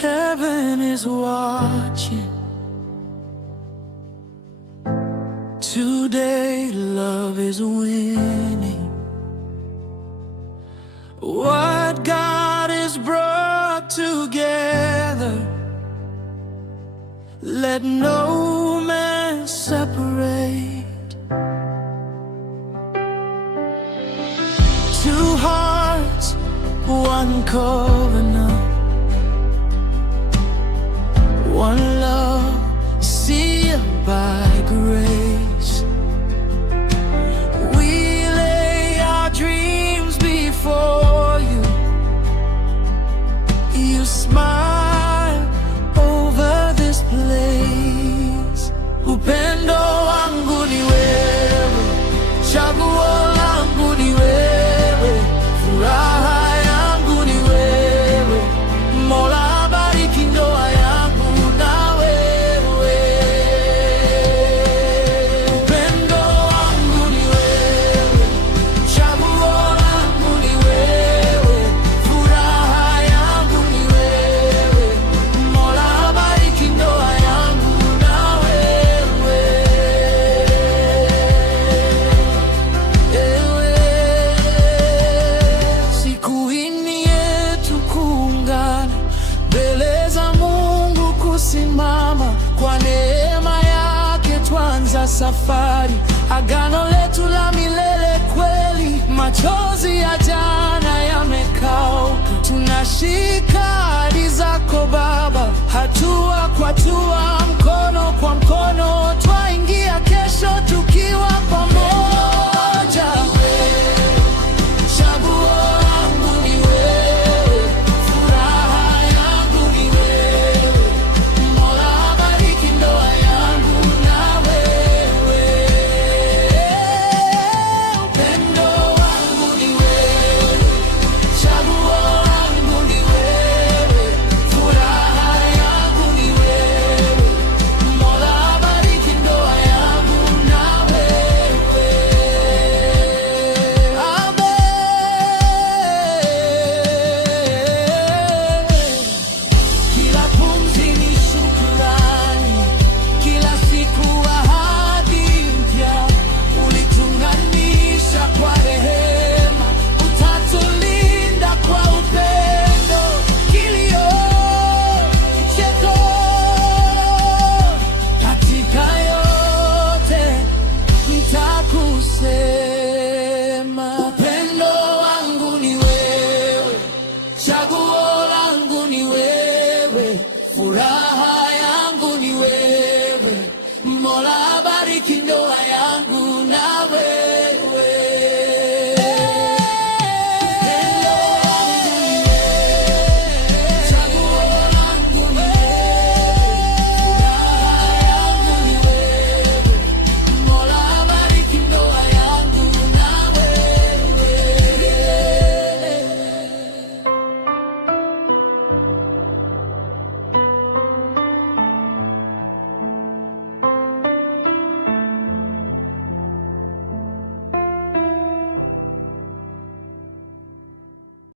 Heaven is watching. Today love is winning. What God has brought together, let no man separate. Two hearts, one covenant, one love, sealed by grace. We lay our dreams before you. You smile over this place. Upendo wangu ni wewe, chaguo langu ni wewe, furaha yangu ni wewe. Mola bariki ndoa yangu na wewe. Upendo wangu ni wewe, chaguo langu ni wewe, furaha yangu ni wewe. Mola bariki ndoa yangu na wewe. Siku hii ni yetu kuungana mbele za Mungu, kusimama kwa neema yake, twanza safari, agano letu la milele kweli. Machozi ya jana yamekauka, tunashika